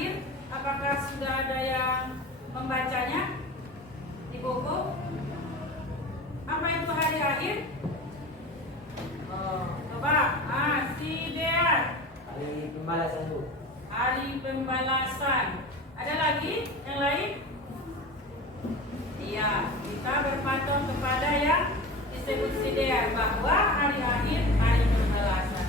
akhir? Apakah sudah ada yang membacanya di buku? Apa itu hari akhir? Coba, si Dean. Hari pembalasan Bu. Hari pembalasan. Ada lagi yang lain? Iya, kita berpatok kepada yang disebut si Dean, bahwa hari akhir hari pembalasan.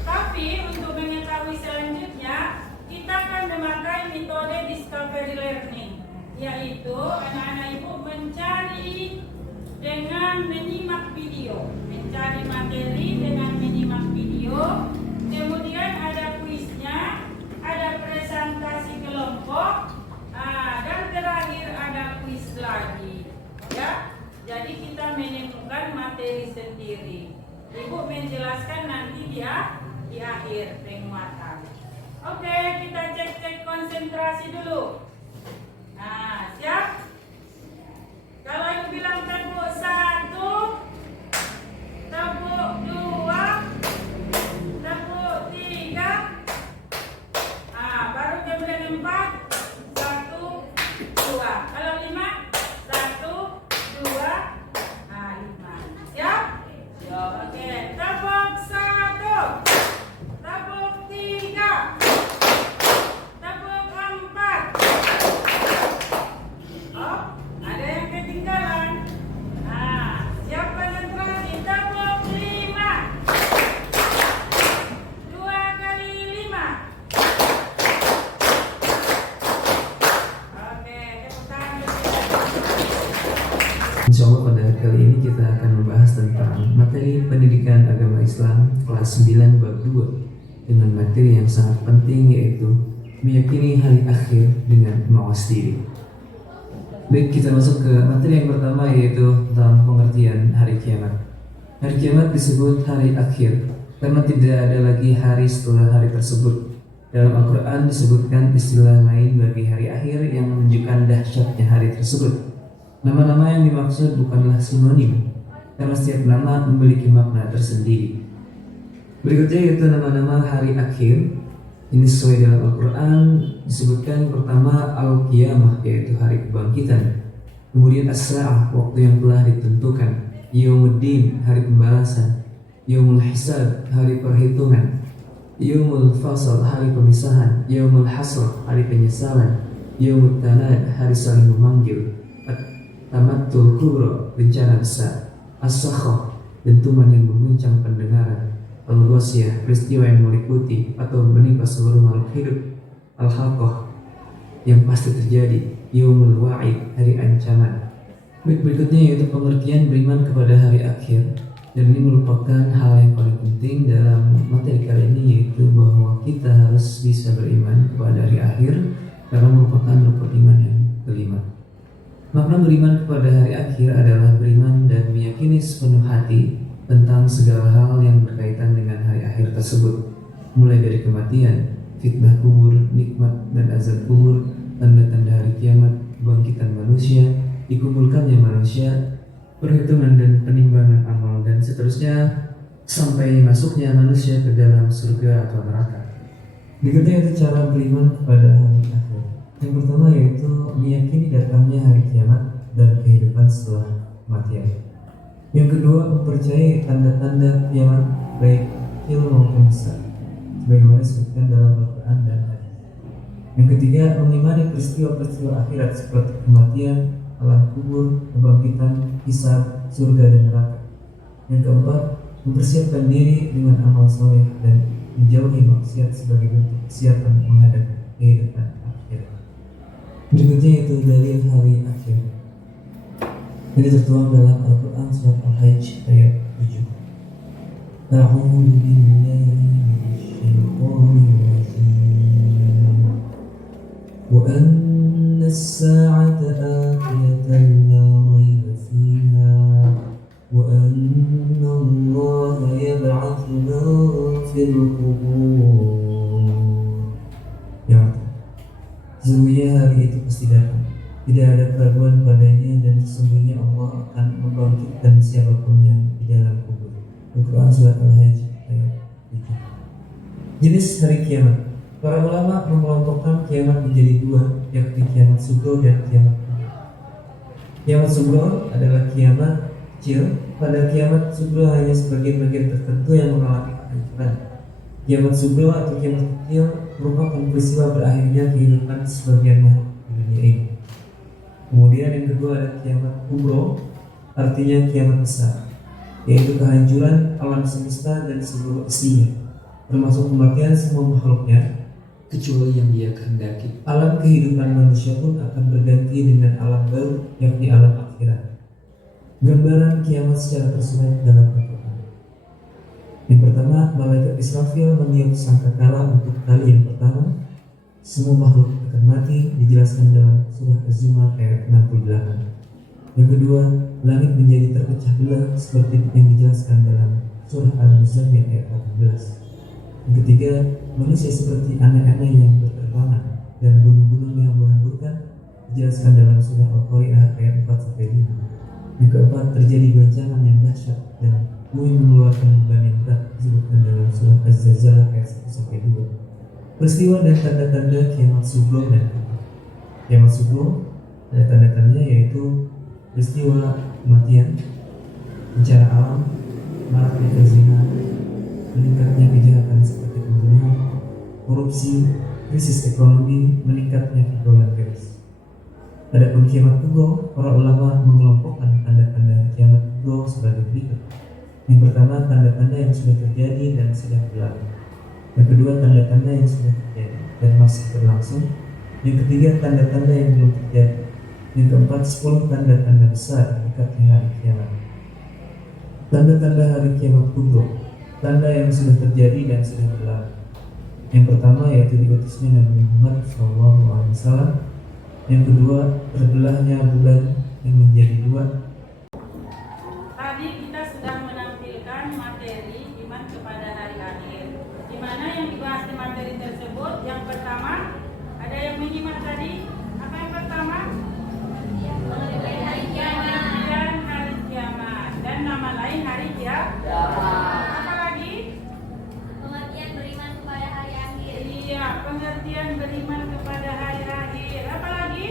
Tapi untuk mengetahui selanjutnya, kita akan memakai metode discovery learning, yaitu anak-anak ibu mencari dengan menyimak video, mencari materi dengan menyimak video, kemudian ada kuisnya, ada presentasi kelompok, dan terakhir ada kuis lagi. Ya, jadi kita menemukan materi sendiri. Ibu menjelaskan nanti dia di akhir penguatan. Oke, kita cek konsentrasi dulu. Nah, siap? Kalau ibu bilang tepuk 1, tepuk 2, tepuk 3, baru kemudian 4, 1, 2. Kalau 5, 1, 2, 5. Siap? Siap. Oke, tepuk 1, tepuk 3, tepuk 4. Oh, ada yang ketinggalan. Siap konsentrasi. Tepuk 5, 2 kali 5. Oke, tepuk tangan. Insya Allah pada kali ini kita akan membahas tentang materi pendidikan agama Islam kelas 9 bab 2 dengan materi yang sangat penting, yaitu meyakini hari akhir dengan mawas diri. Baik, kita masuk ke materi yang pertama, yaitu tentang pengertian hari kiamat. Hari kiamat disebut hari akhir karena tidak ada lagi hari setelah hari tersebut. Dalam Al-Quran disebutkan istilah lain bagi hari akhir yang menunjukkan dahsyatnya hari tersebut. Nama-nama yang dimaksud bukanlah sinonim, karena setiap nama memiliki makna tersendiri. Berikutnya yaitu nama-nama hari akhir. Ini sesuai dalam Al-Quran disebutkan pertama Al-Qiyamah, yaitu hari kebangkitan. Kemudian As-Sa'ah, waktu yang telah ditentukan. Yaumuddin, hari pembalasan. Yaumul Hisab, hari perhitungan. Yaumul Fasal, hari pemisahan. Yaumul Hasrah, hari penyesalan. Yaumul Tanad, hari saling memanggil. Tamattul Kubra, bencana besar. As-Sakhah, dentuman yang mengguncang pendengaran. Al-Ghasyiyah, peristiwa yang meliputi atau menimpa seluruh makhluk hidup. Al-Haqqah, yang pasti terjadi. Yaumul Wa'id, hari ancaman. Berikutnya yaitu pengertian beriman kepada hari akhir. Dan ini merupakan hal yang paling penting dalam materi kali ini, yaitu bahwa kita harus bisa beriman kepada hari akhir karena merupakan rukun iman yang kelima. Makna beriman kepada hari akhir adalah beriman dan meyakini sepenuh hati tentang segala hal yang berkaitan dengan hari akhir tersebut, mulai dari kematian, fitnah kubur, nikmat dan azab kubur, tanda-tanda hari kiamat, bangkitan manusia, dikumpulkannya manusia, perhitungan dan penimbangan amal, dan seterusnya sampai masuknya manusia ke dalam surga atau neraka. Berikutnya itu cara beriman kepada hari akhir. Yang pertama yaitu meyakini datangnya hari kiamat dan kehidupan setelah kematian. Yang kedua, mempercayai tanda-tanda kiamat baik kecil maupun besar, sebagaimana disebutkan dalam Al-Quran dan hadis. Yang ketiga, mengimani peristiwa-peristiwa akhirat seperti kematian, alam kubur, kebangkitan, hisab, surga dan neraka. Yang keempat, mempersiapkan diri dengan amal soleh dan menjauhi maksiat sebagai bentuk kesiapan menghadapi kehidupan akhirat. Berikutnya yaitu dalil hari akhir. Ini tertuang dalam Al-Quran surat Al-Hajj ayat 7. A'udzu billahi minasyaitonir rajim. Wa anna as-sa'ata atiyatan la rayba fiha wa anna Allaha yab'atsu man fil qubur. Ya, sesungguhnya hari itu pasti datang, tidak ada keraguan padanya, dan sesungguhnya Allah akan membangkitkan siapapun yang di dalam kubur. Al-Quran surat Al-Hajj ayat 7. Jenis hari kiamat. Para ulama mengelompokkan kiamat menjadi dua, yakni kiamat sugro dan kiamat kubro. Kiamat sugro adalah kiamat kecil. Pada kiamat sugro hanya sebagian bagian tertentu yang mengalami kehancuran. Kiamat sugro atau kiamat kecil merupakan peristiwa berakhirnya kehidupan sebagian makhluk di dunia ini. Kemudian yang kedua ada kiamat kubro, artinya kiamat besar, yaitu kehancuran alam semesta dan seluruh isinya, termasuk kematian semua makhluknya, kecuali yang Dia kehendaki. Alam kehidupan manusia pun akan berganti dengan alam baru, yakni alam akhirat. Gambaran kiamat secara tersurat dalam Al-Quran. Yang pertama, malaikat Israfil meniup sangkakala untuk kali yang pertama. Semua makhluk akan mati, dijelaskan dalam surah Az-Zumar ayat 68. Yang kedua, langit menjadi terpecah belah seperti yang dijelaskan dalam surah Al-Muzammil ayat 18. Yang ketiga, manusia seperti anak-anak yang berterbangan dan gunung-gunung yang berhamburan, dijelaskan dalam surah Al-Qari'ah ayat 4-5. Yang keempat, terjadi goncangan yang dahsyat dan bumi mengeluarkan beban yang berat, disebutkan dalam surah Az-Zalzalah ayat 1-2. Peristiwa dan tanda-tanda kiamat sugro dan kubro. Kiamat sugro ada tanda-tandanya yaitu peristiwa kematian, bencana alam, maraknya zina, meningkatnya kejahatan seperti pembunuhan, korupsi, krisis ekonomi, meningkatnya pergaulan bebas. Adapun kiamat kubro, para ulama mengelompokkan tanda-tanda kiamat kubro sebagai berikut. Yang pertama, tanda-tanda yang sudah terjadi dan sudah berlalu. Yang kedua, tanda-tanda yang sudah terjadi dan masih berlangsung. Yang ketiga, tanda-tanda yang belum terjadi. Yang keempat, 10 tanda-tanda besar dekatnya hari kiamat. Tanda-tanda hari kiamat kubro, tanda yang sudah terjadi dan sudah berlalu. Yang pertama yaitu diutusnya Nabi Muhammad SAW. Yang kedua, terbelahnya bulan yang menjadi dua. Tadi kita sudah menampilkan materi iman kepada hari akhir, di mana yang dibahas di materi tersebut. Yang pertama, ada yang menyimak tadi? Apa yang pertama? Mengenai hari kiamat. Dan hari kiamat, dan nama lain hari kiamat. Apa lagi? Pengertian beriman kepada hari akhir. Iya, pengertian beriman kepada hari akhir. Apa lagi?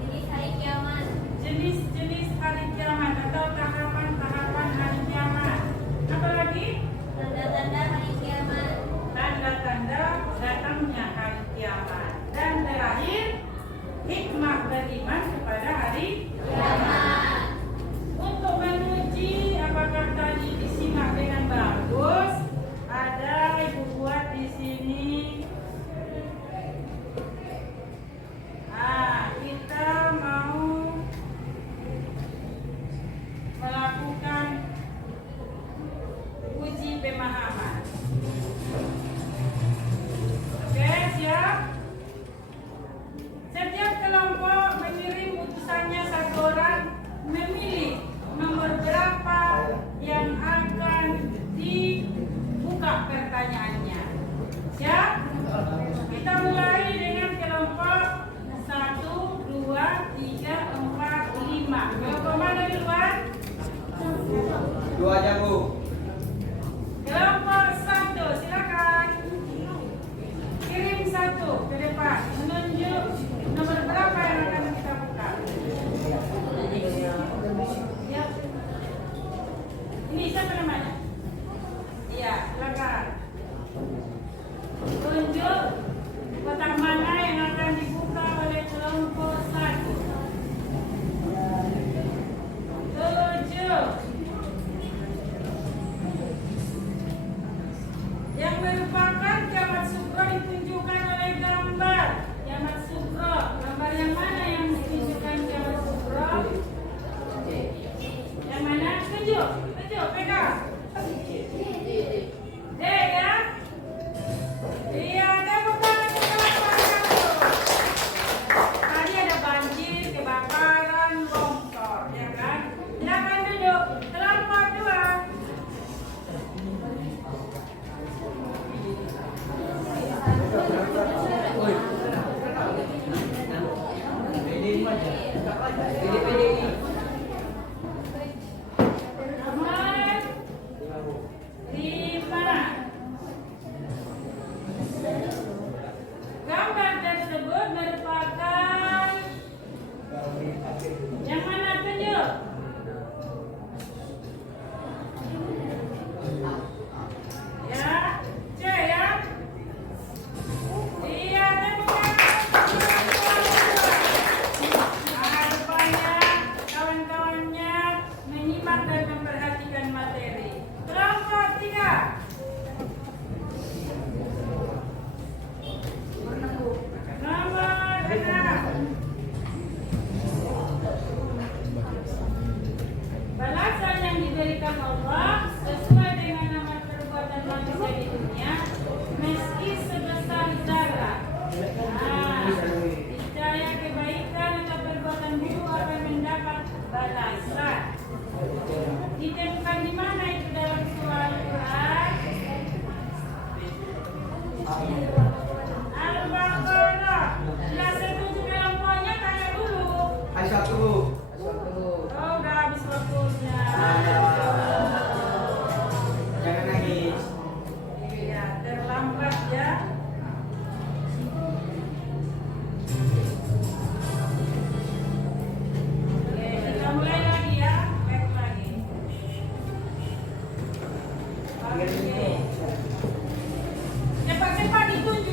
Jenis hari kiamat. Jenis-jenis hari kiamat atau tahapan-tahapan hari kiamat. Apa lagi? Tanda-tanda hari kiamat. Tanda-tanda datangnya hari kiamat. Dan terakhir, hikmah beriman kepada hari Kiamat. Untuk menguji apakah tadi disimak dengan bagus, ada ibu buat di sini. Kita mau melakukan uji pemahaman. Oke, siap? Setiap kelompok mengirim utusannya satu orang, memilih nomor berapa yang akan dibuka pertanyaannya. Siap? Kita mulai dengan kelompok 1, 2, 3, 4, 5. Kelompok mana duluan? 2 aja, Bu. Kelompok 1, silakan. Kirim 1 ke depan, menunjuk nomor berapa yang akan kita buka. Ya. Ini siapa namanya? Iya, silakan. Tunjuk kotak mana yang akan dibuka oleh kelompok 1. 7. Yang merupakan kiamat sugro ditunjukkan oleh gambar. Kiamat sugro, gambar yang mana yang ditunjukkan kiamat sugro? Yang mana? Tunjuk, pegang. D ya? Iya, tepuk tangan untuk kelompok 1. Tadi ada banjir, kebakaran, longsor, ya kan? Silakan duduk. Kelompok 2. Nomor 5. Al-Baqarah. Sudah saya tunjuk kelompoknya, tanya dulu. Ayat 1. Oh, udah habis waktunya. Jangan nangis. Iya, terlambat ya. Oke, kita mulai lagi ya. Baik lagi. Oke. Cepat-cepat ditunjuk.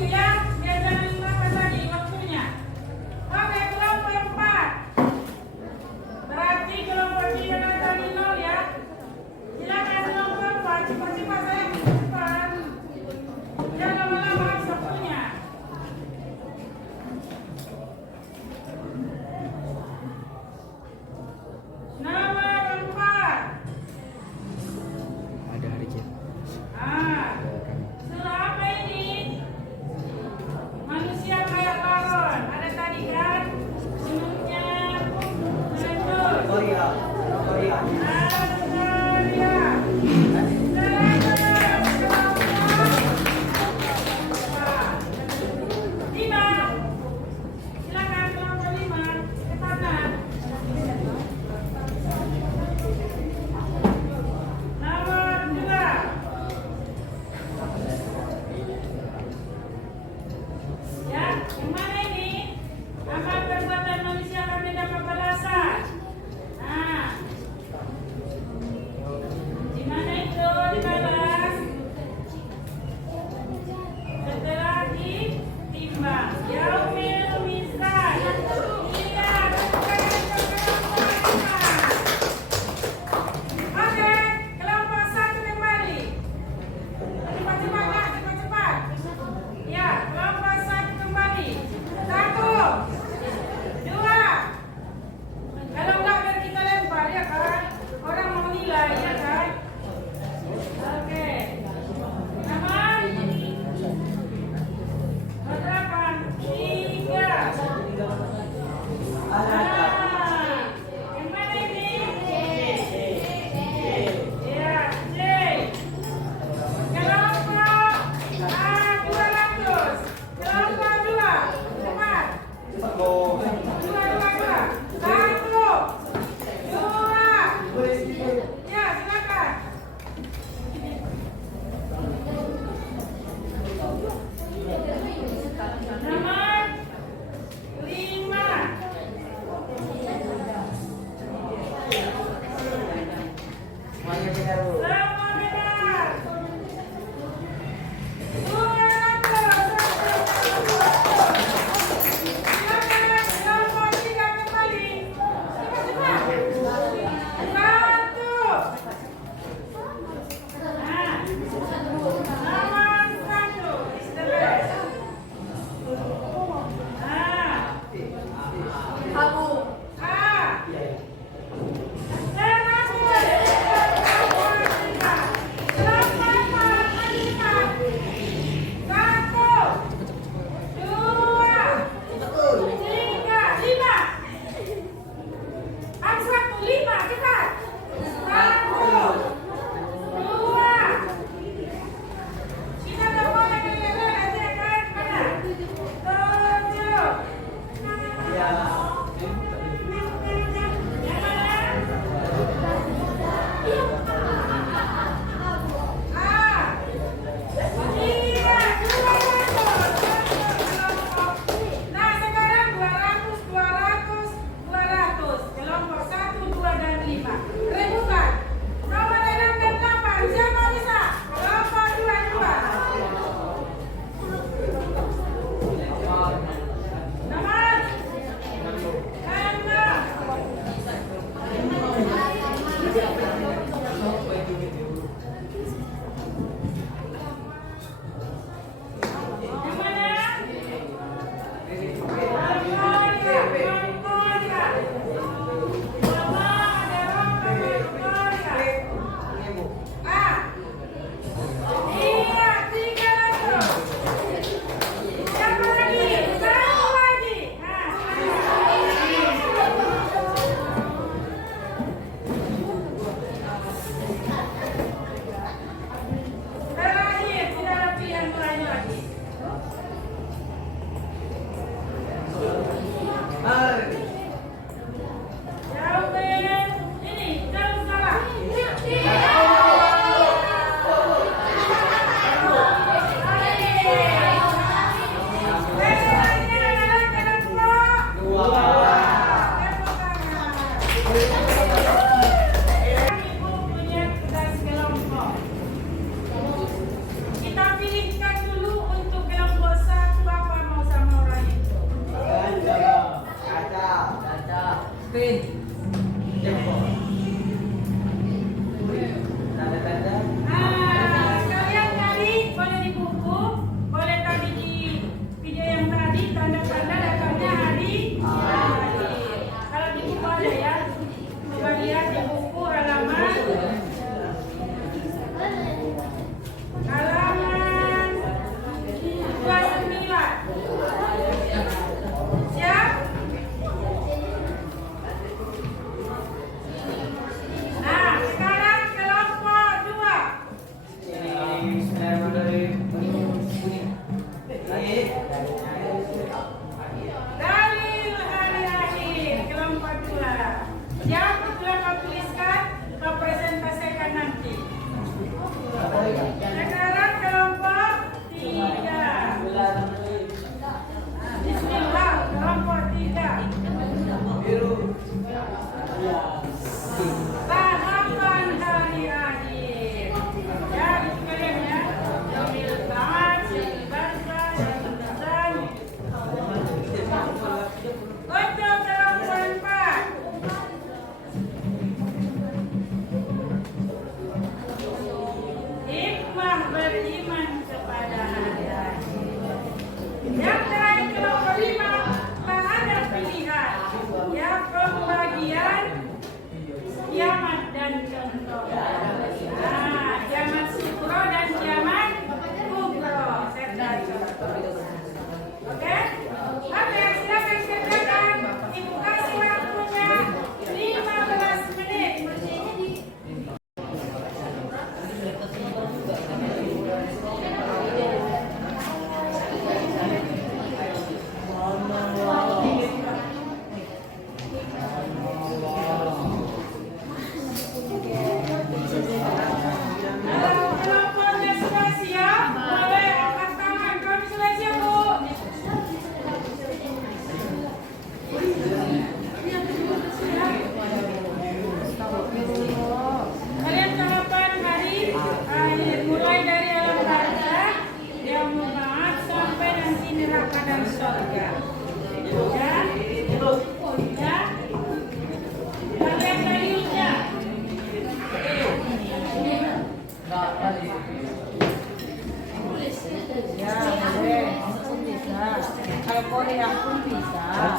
Kalau Korea pun bisa. Ya.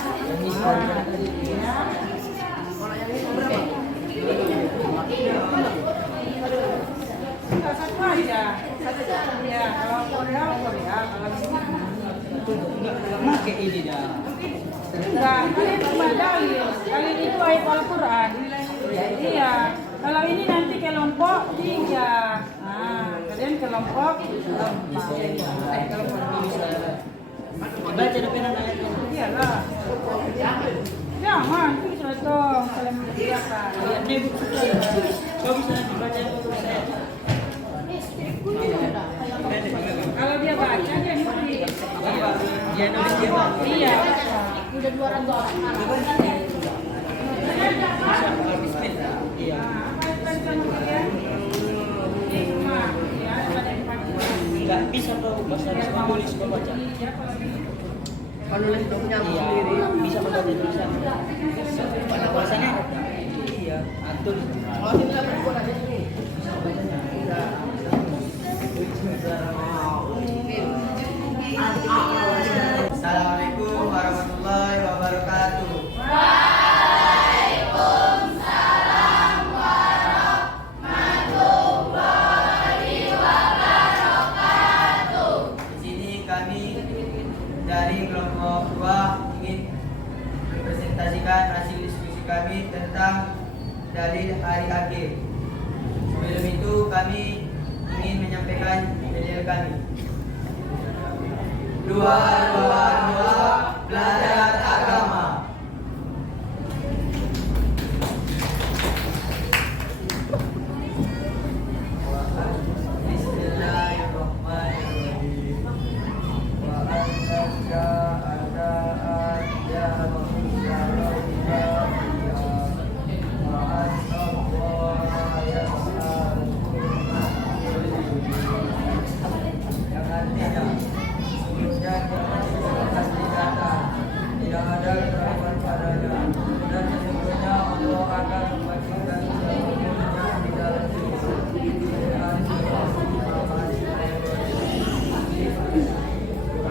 Enggak, satu aja. Ya, kalau Korea, kalau Pakai ini dah. enggak, ini cuma dalil. Dalil itu ayat Al-Quran. Iya. Kalau ini nanti kelompok 3. Nah, kalian kelompok 4. Baca depan ayatnya. Iyalah. Jangan, itu sudah dong. Kalian mengerjakan. Ayatnya ibu sudah. Kau bisa dibaca untuk saya. Kalau dia baca, dia nulis. Dia nulis dia baca. Iya. Udah 200 orang. Bismillah. Iya. Nah, apa yang tadi kamu kalian? Hikmah. Ya, ada yang pakai. Enggak bisa kau bahasa tulis kau baca. Iya, kalau ini. Kalau nulis kau punya sendiri bisa membaca tulisan. Bahasanya iya, atur. Kalau tidak berbuat ada sini. Assalamualaikum warahmatullahi wabarakatuh. Di sini kami dari kelompok 2 ingin mempresentasikan hasil diskusi kami tentang dalil hari akhir. Sebelum itu kami ingin menyampaikan dalil kami. Dua belajar agama. Bismillahirrahmanirrahim. Wa anzalna al-Qur'an ya tidak ada keraguan padanya dan sesungguhnya Allah akan membagikan seluruhnya di dalam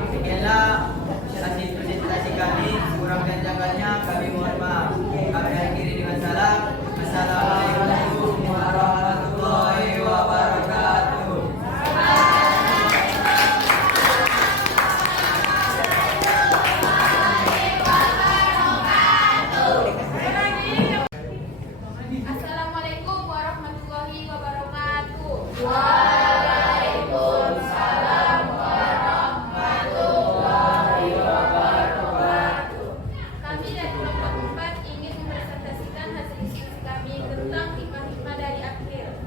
Demikianlah hasil presentasi kami, kurang dan janggalnya kami mohon maaf. Kami akhiri dengan salam. Assalamualaikum warahmatullahi wabarakatuh. Assalamualaikum warahmatullahi wabarakatuh. Kami dari kelompok 4 ingin mempresentasikan hasil diskusi kami tentang hikmah-hikmah dari akhir.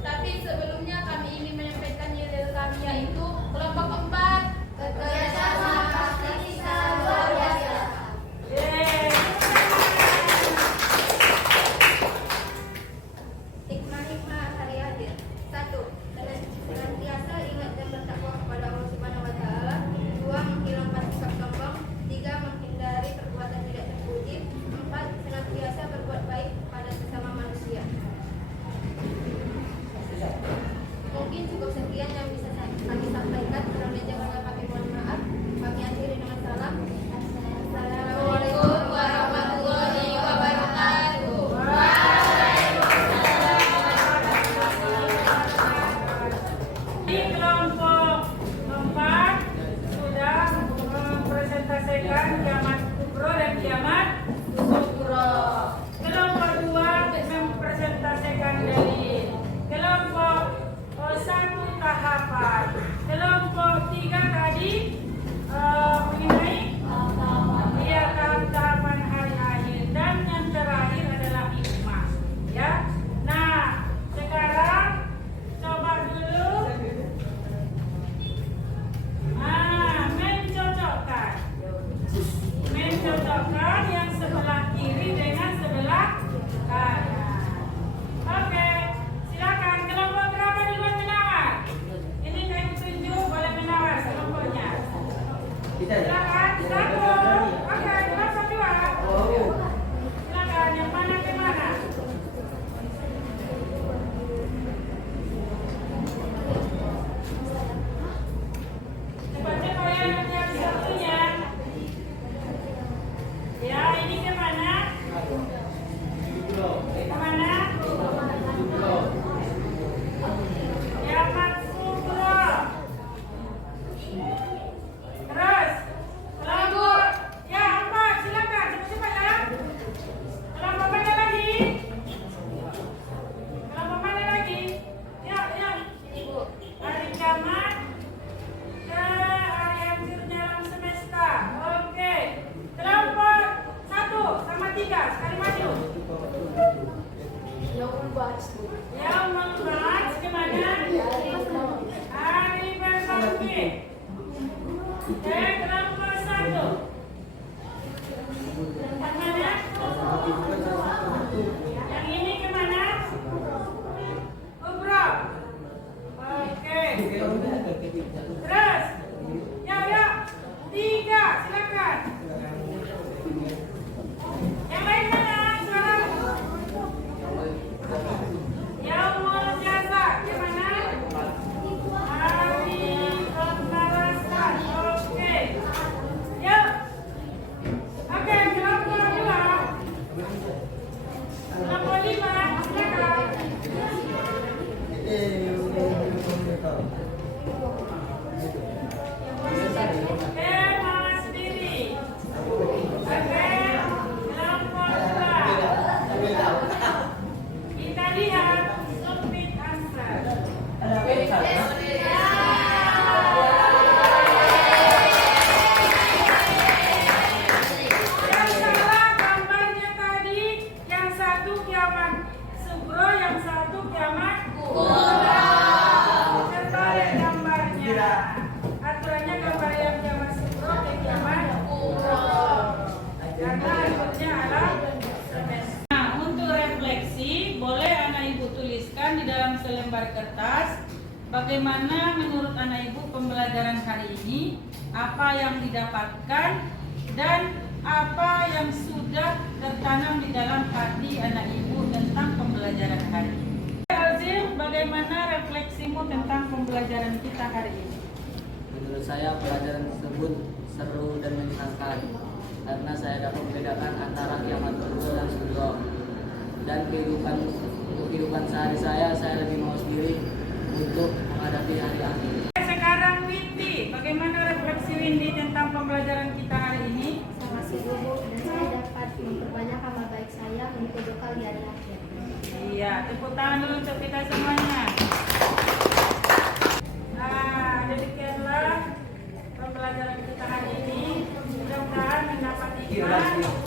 Tapi sebelumnya kami ingin menyampaikan dalil kami, yaitu kelompok 4 bekerja sama pasti bisa luar biasa. Hikmah-hikmah hari akhir. 1. Senantiasa ingat dan bertakwa kepada Allah Subhanahu wa taala. 2. Menghilangkan sikap sombong. 3. Menghindari perbuatan tidak terpuji. 4. Senantiasa berbuat baik pada sesama manusia. Mungkin cukup sekian yang bisa kami sampaikan. Kurang dan jangan kami mohon maaf. Kami akhiri dengan salam. Assalamualaikum warahmatullahi wabarakatuh. Di kelompok 4 sudah mempresentasikan kiamat kubro dan kiamat sugro. Kelompok 2 mempresentasikan dalil. Kelompok 1 tahapan. Kelompok 3 tadi mengenai tahapan hari akhir, dan yang terakhir adalah hikmah. Ya. Nah, sekarang coba dulu mencocokkan yang sebelah kiri dengan sebelah kanan. Oke, silakan. Kelompok berapa duluan menawar? Ini saya tunjuk, boleh menawar kelompoknya. Silakan. 1. Oke, kelompok 2. Silakan, yang mana ke mana? Cepat-cepat ya, nanti habis waktunya. kelompok 1. Kemana? Yang ini kemana? Bro. Oke. Terus. Ya, ya. 3, silakan. Yang lain mana? Sekarang. Yaumul Jasa, gimana? Hari pembalasan. Oke. Yuk. Oke, kelompok 2. Kelompok 5, silakan. Oke, Mas Diri. Oke, kelompok 2. Kita lihat submit answer. Yang salah gambarnya tadi, yang satu kiamat Sugro, yang satu kiamat Kubra. Terbalik gambarnya. Aturannya gambar yang kiamat Sugro ke kiamat Kubra. Karena akhirnya alam semesta. Nah, untuk refleksi, boleh anak ibu tuliskan di dalam selembar kertas bagaimana menurut anak ibu pembelajaran hari ini, apa yang didapatkan dan apa yang sudah tertanam di dalam hati anak ibu tentang pembelajaran hari ini. Alzim, bagaimana refleksimu tentang pembelajaran kita hari ini? Menurut saya pelajaran tersebut seru dan menyenangkan karena saya dapat membedakan antara kiamat Kubra dan Sugro. Dan untuk kehidupan sehari saya lebih mau sendiri untuk menghadapi hari akhir. Sekarang Windy, bagaimana refleksi Windy tentang pembelajaran kita hari ini? Sama si guru dan saya dapat memperbanyak amal baik saya untuk bekal di hari akhir. Iya, tepuk tangan dulu untuk kita semuanya. Nah, demikianlah pembelajaran kita hari ini. Mudah-mudahan mendapat hikmah